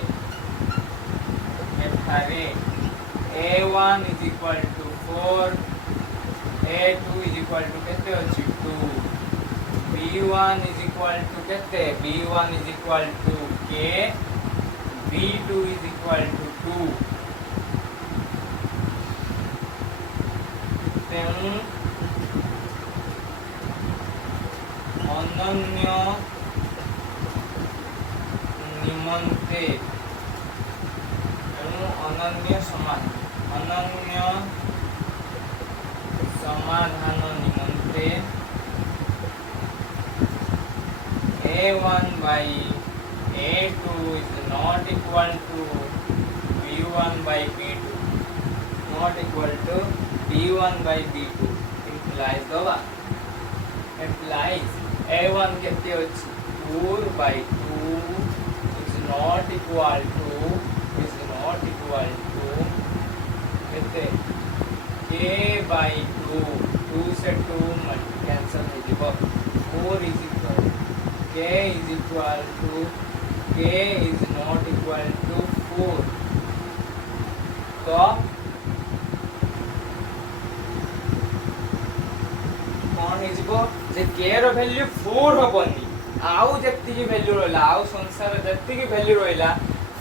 a1 is equal to 4 a2 is equal to केते अछि 2 b1 is equal to केते b1 is equal to k b2 is equal to 2 तेणु अनन्य निमंते ଅନନ୍ୟ ସମାଧାନ ନିମନ୍ତେ a1 by a2 is not equal to b1 by b2, not equal to b1 by b2 implies a1 केते अछि 4 by 2 is not equal to केते k by 2 2 से 2 cancel हो जिवो 4 is equal k is not equal to 4 तो कौन है जिवो जे k रो वैल्यू 4 होबनी आउ जत्ती की वैल्यू रहला आउ संसार जत्ती की वैल्यू रहला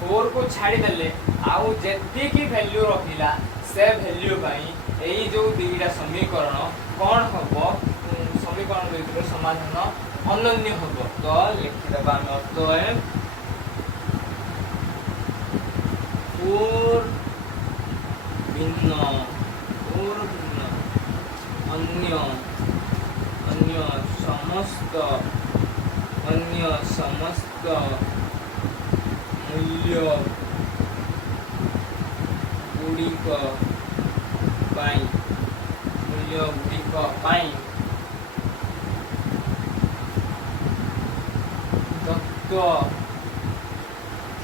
4 को छाड़ी देले आउ जत्ती की वैल्यू रहिला से वैल्यू पाई एई जो दुईटा समीकरण कौन हबो समीकरण दुईटा समाधान अनन्य हबो तो लिखि देबा हम अतएव 4 भिन्न अन्य समस्त मूल्य गुड़िक दत्त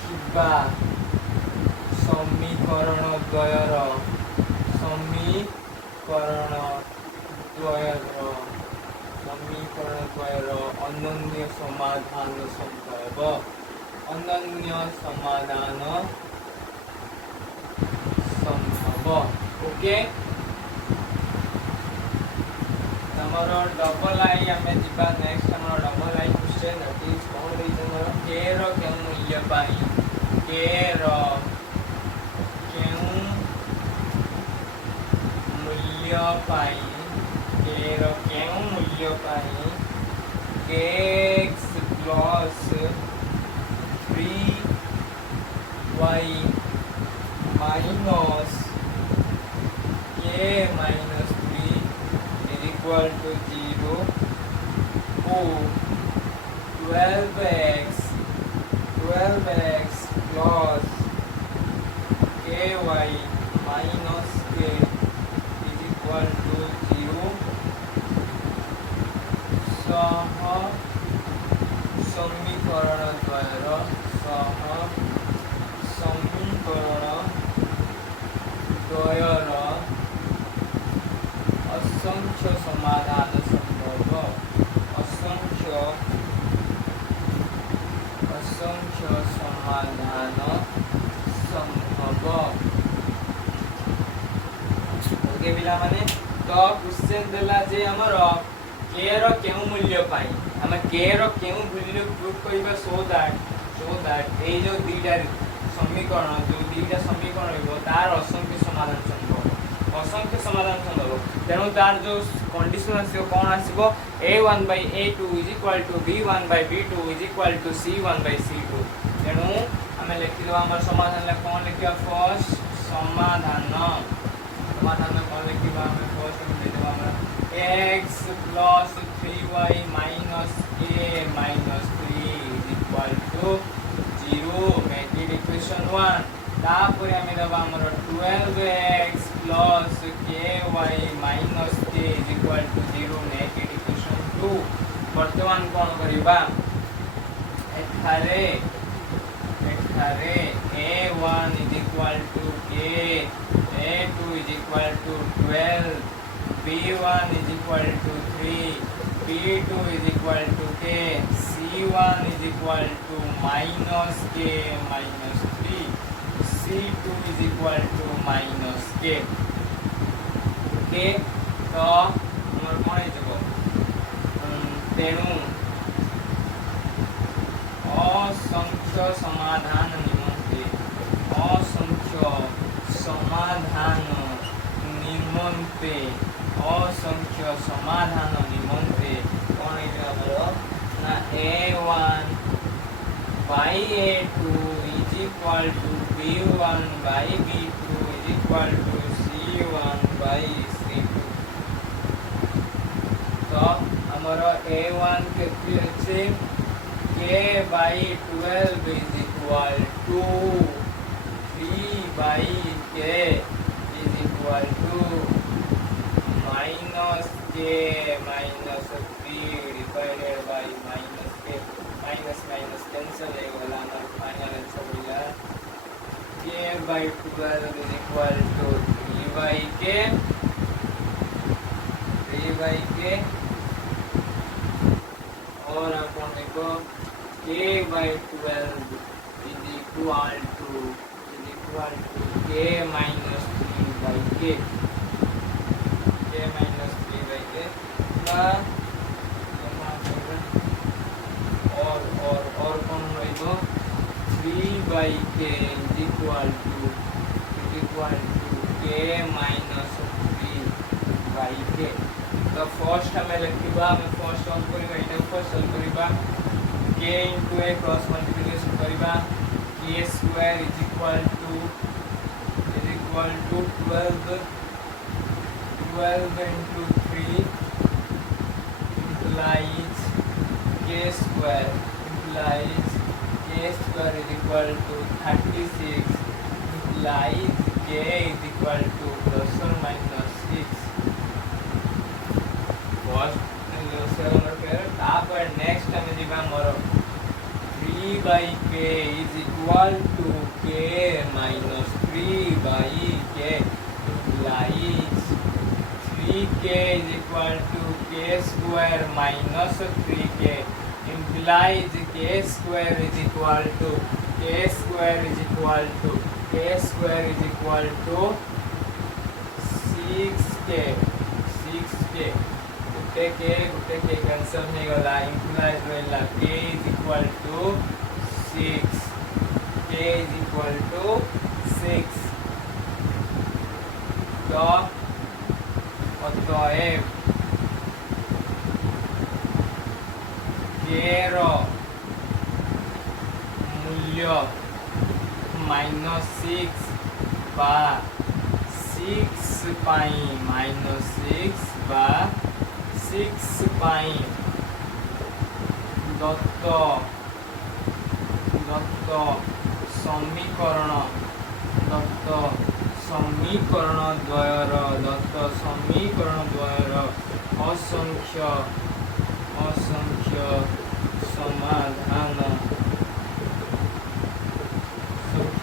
थिबा समीकरण द्वयर अनन्य समाधान संभव ओके हमर डबल आई हमें जिबा नेक्स्ट हमर double I question that is कौन रीजन के रो के मूल्य पाई के रो के मूल्य पाई x plus 3y minus k minus 3 is equal to 0 or 12x plus ky minus k is equal to 0 समीकरण द्वयर असंख्य समाधान संभव ओके पिला माने तो क्वेश्चन देला जे हमर k रो केउ मूल्य पाई हम k रो केउ मूल्य प्रूव करिबा सो दैट ए जो दुईटा समीकरण हो तार असंख्य समाधान संभव तेणु तार जो कंडीशन आसीबो कोन आसीबो a1 by a2 is equal to b1 by b2 is equal to c1 by c2 तेणु हमें लिखि दो हमर समाधान ले कोन लिखिया फर्स्ट समाधान कोन लिखिबा हमें फर्स्ट में दे देबा हमरा x plus 3y minus k minus 3 is equal to 0 make it equation 1 तापर हमें दबा हमर 12x plus ky minus k is equal to 0 make it equation 2 वर्तमान कोन करिबा एठारे a1 is equal to k a2 is equal to 12 b1 is equal to 3 b2 is equal to k c1 is equal to minus k minus 3 c2 is equal to minus k okay तो हमर कोन हेतबो तेणु असंख्य समाधान निमंते असंख्य समाधान निमंते कौन है ना a1 by a2 is equal to B1 by B2 is equal to C1 by C2. तो हमारा A1 कितनी अच्छी K by 12 is equal to 3 by K is equal to minus K minus 3 divided by minus K. Minus minus cancel है वाला हमारा final answer होगा K by 12 is equal to 3 by K और अपन देखो K by 12 is equal to K minus 3 by K minus 3 by K का और कौन रहेगा 3 by K is equal to K minus 3 by K. तो फर्स्ट हमें लिखिबा हमें फर्स्ट सॉल्व करिबा एटा फर्स्ट सॉल्व करिबा K into A cross multiplication करिबा K square is equal to 12 into 3 implies K square is equal to 36 implies K is equal to plus or minus 6. First तापर next हमें दिबा मोर 3 by K is equal to K minus 3 by K implies 3K is equal to K square minus 3K implies K square is equal to 6K गुटे के cancel हो गला implies रहला K is equal to 6 तो অতএব K रो मूल्य -6 बा 6 पाई -6 बा 6 पाई दत्त समीकरण द्वयर असंख्य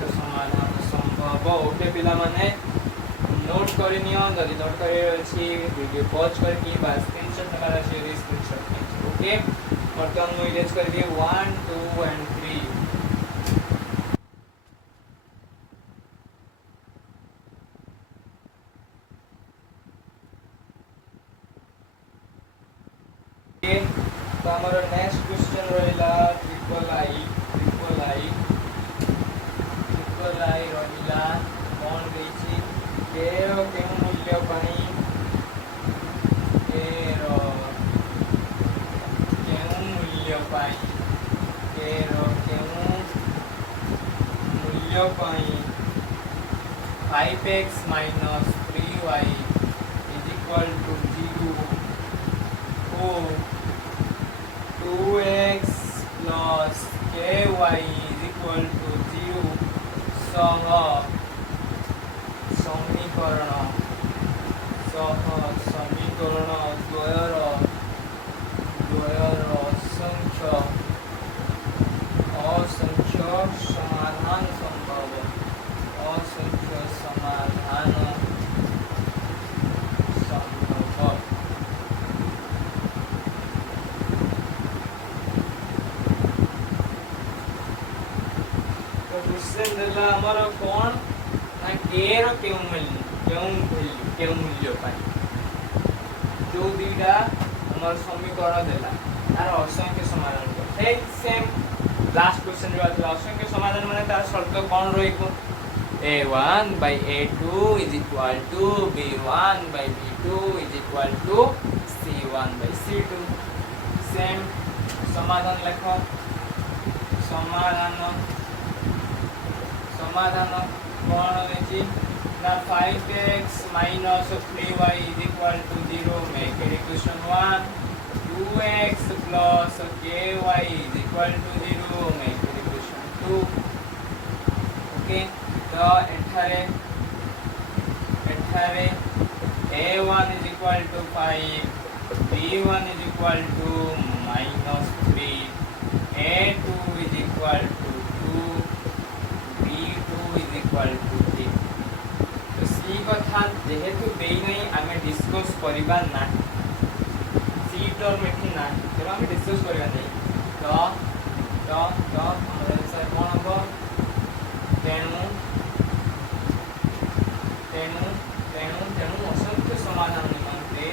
समाधान संभव ओके पिला माने नोट करी नियो जल्दी नोट करे अछि वीडियो पॉज करके बा स्क्रीनशॉट नकारा शेयर स्क्रीनशॉट ओके वर्तमान में इरेज कर दिए 1 2 एंड 3 तो हमारा नेक्स्ट क्वेश्चन रहिला ट्रिपल आई रहिला कौन देछि के रो के मूल्य पाई के रो के मूल्य पाई 5x minus 3y is equal to 0 or 2x plus ky is equal to 0 सह समीकरण द्वयर असंख्य समाधान संभव तो क्वेश्चन देला हमर कोन ना के रो केउ मूल्य पाई जो दीटा हमर समीकरण देला तार असंख्य समाधान कर हे सेम लास्ट क्वेश्चन जो आतला असंख्य समाधान माने तार शर्त कोन रहिबो a1 by a2 is equal to b1 by b2 is equal to c1 by c2 same समाधान लिखो समाधान समाधान कौन होची ना 5x minus 3y is equal to 0 make it equation 1 2x plus ky is equal to 0 make it equation 2 okay तो एठारे a1 is equal to 5 b1 is equal to minus 3 a2 is equal to 2 b2 is equal to 3 तो सी कथा जेहेतु देई नहीं आमे discuss करिबा ना सी टर्म एठी ना तो आमे डिस्कस करिबा नहीं तो हमर आंसर कोन हबो तेणु असंख्य समाधान निमंते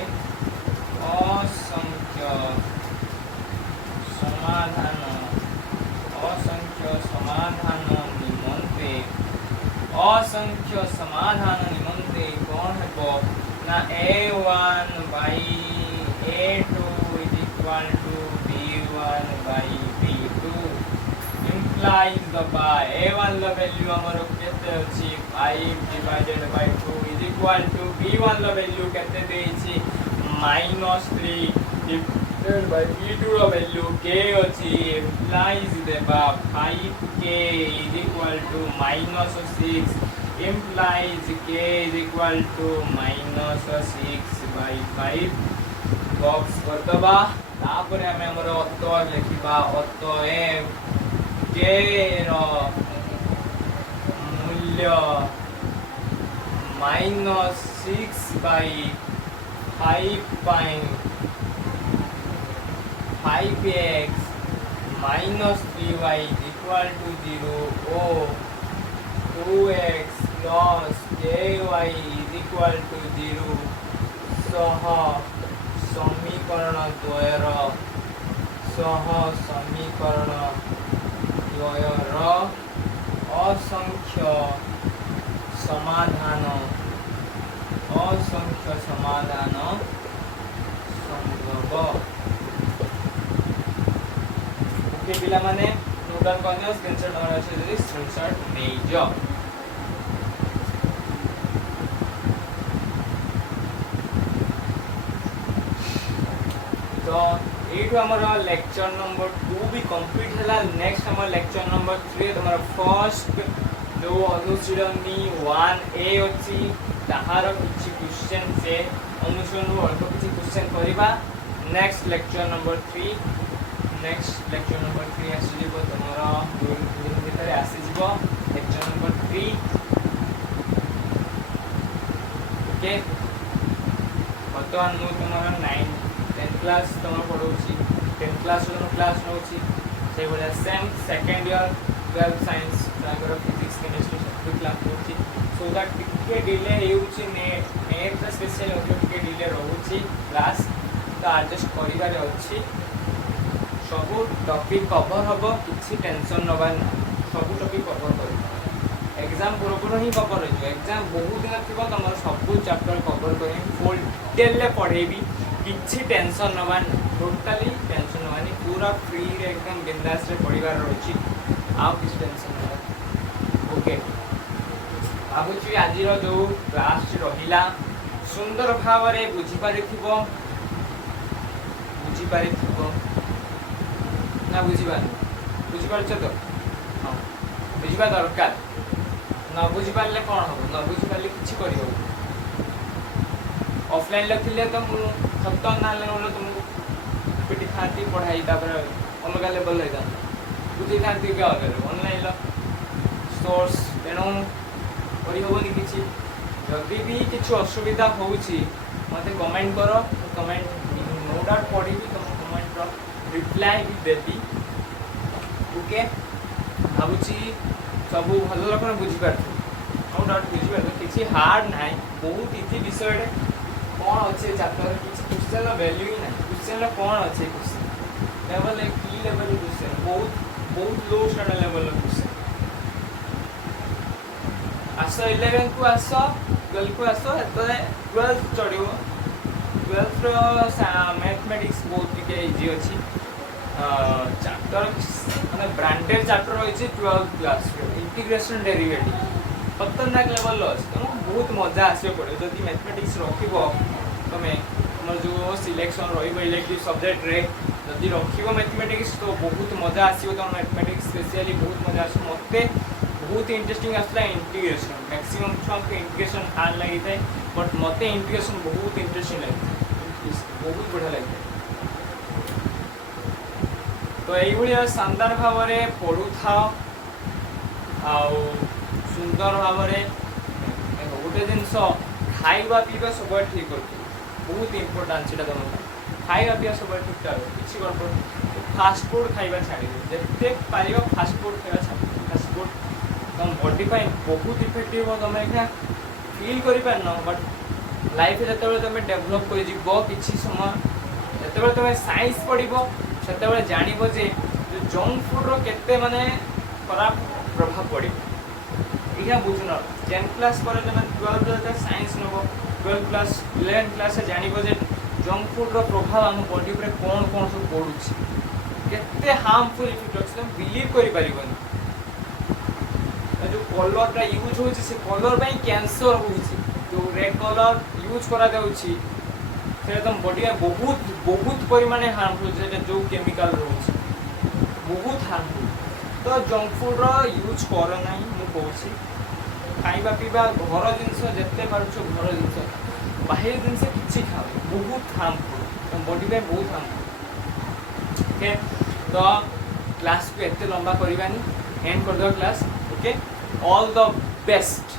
असंख्य समाधान निमंते कौन है ना a1 by a2 is equal to b1 by b2 implies the by a1 the value हमर केते अछि 5 divided by 2 is equal to b1 the value केते देछि -3 divided by b2 the value k अछि implies the 5k is equal to -6 implies k is equal to -6 by 5 box करदबा तापर हमें हमर उत्तर लिखिबा अतएव k रो मूल्य -6 by 5x -3y equal to 0 or 2x plus ky is equal to 0 सह समीकरण द्वयर असंख्य समाधान संभव ओके पिला माने नोट डाउन करने स्क्रीनशॉट नंबर अच्छे जल्दी स्क्रीनशॉट नहीं जाओ तो एठू हमर लेक्चर नंबर 2 भी कंप्लीट हला नेक्स्ट हमर लेक्चर नंबर 3 हमर फर्स्ट जो अनुशीलनी 1a अछि ताहार किछि क्वेश्चन से अनुशीलन अल्प किछि क्वेश्चन करिबा नेक्स्ट लेक्चर नंबर 3 आसी जीवो तमरा दिन भीतर आसी जीवो लेक्चर नंबर 3 ओके वर्तमान मु तमरा 9 10th क्लास तुम पढ़ाऊँगी 10th क्लास जो क्लास नौ से भाया same second year 12th science physics chemistry सब क्लास नौ सो दैट टिके डिले होउछि नेट स्पेशल टिके डिले रहउछि क्लास तो एडजस्ट करिबार अछि सब टॉपिक कवर हबो किछि टेंशन नबा सब टॉपिक कवर कर एग्जाम पूरा ही कवर हो एग्जाम बहुत दिन थिबा तमर सब चैप्टर कवर करी फुल डिटेल ले पढ़ेबी किछि टेंशन नबान टोटली टेंशन नबानी पूरा फ्री रे एकदम बिंदास रे पढ़िबार रहछि आ किछि टेंशन नबा ओके भाबुछि आज रो जो क्लास रहिला सुंदर भाव रे बुझी पारिथिबो ना बुझी पारछ तो हां बुझिबा दरकार ना बुझी पारले कोन हो ना बुझी पारले किछि करियो ऑफलाइन लखिले तो खतन ना ले तुमको पिटी खाती पढ़ाई तापर अलग लेवल ले जाता बुझी खाती क्या करे ऑनलाइन ल सोर्स तेणु करि होबनी किछि जदि भी किछु असुविधा होउछि मते कमेंट करो कमेंट नो डाउट पढ़ी तुम कमेंट रो रिप्लाई भी देबी ओके भाबुछि सब भल रकम बुझी पारछु नो डाउट बुझी पारछु किछि हार्ड नाही बहुत इजी विषय रे कौन अच्छे चैप्टर किसी क्वेश्चन वैल्यू ही नहीं क्वेश्चन कौन अच्छे क्वेश्चन लेवल है की लेवल क्वेश्चन बहुत लो स्टैंडर्ड लेवल क्वेश्चन आस 11 को आस 12 को आस 12 चढ़ो 12 रो मैथमेटिक्स बहुत टिके इजी अछि चैप्टर माने ब्रांडेड चैप्टर रही 12th क्लास इंटीग्रेशन डेरिवेटिव खतरनाक लेवल अच्छे तेणु बहुत मजा आस पड़े जदि मैथमेटिक्स रख तुम तुम जो सिलेक्शन रिलेक्टिव सब्जेक्ट रे जदि रख मैथमेटिक्स तो बहुत मजा आस तुम मैथमेटिक्स स्पेशली बहुत मजा आस मत बहुत इंटरेस्टिंग आसला इंटीग्रेशन मैक्सिमम छुआ को इंटीग्रेशन हार्ड लगी था बट मत इंटीग्रेशन बहुत इंटरेस्टिंग लगी बहुत बढ़िया लगी तो यही शानदार भाव में पढ़ु था सुंदर भाव में गोटे जिनस खाଇବା पीवा सब ठीक कर बहुत इंपोर्टाट से तुम खाଇବା पीवा सब ठीक ठाक किसी गड़बड़ फास्ट फूड खाଇବା छाड़ी जिते पार फास्ट फूड खाଇବା छाड़ फास्ट फूड तुम बॉडी पे बहुत इफेक्टिव हो तुम एखा फील कर बट लाइफ जो तुम डेभलप कर किसी समय जो तुम साइंस पढ़ से जानव जे जंक फुड्र के माने खराब प्रभाव पड़े यहाँ बुझुन 10th क्लास पर 12th साइंस नब 12th क्लास 11th क्लास जानव जे जंक फुड्र प्रभाव आम बॉडी पर कौन कौन सब पड़ुछि केते हार्मफुल इफेक्ट अच्छे तुम बिलीव कर जो कलर यूज हो कलर कैंसर हो जो रेड कलर यूज करा तुम बॉडी में बहुत बहुत परिमाण हार्मफुल जो केमिकल रोच बहुत हार्मफुल तो जंक फुड्र यूज कर ना मुझे खाଇବା पीवा घर जिनस जिते पार्छ घर जिनस बाहर जिनस किसी खाओ बहुत हार्मफुल तुम बॉडी में बहुत हार्मफुल ओके तो क्लास को एत लंबा करवानी एंड कर दो class okay all the best.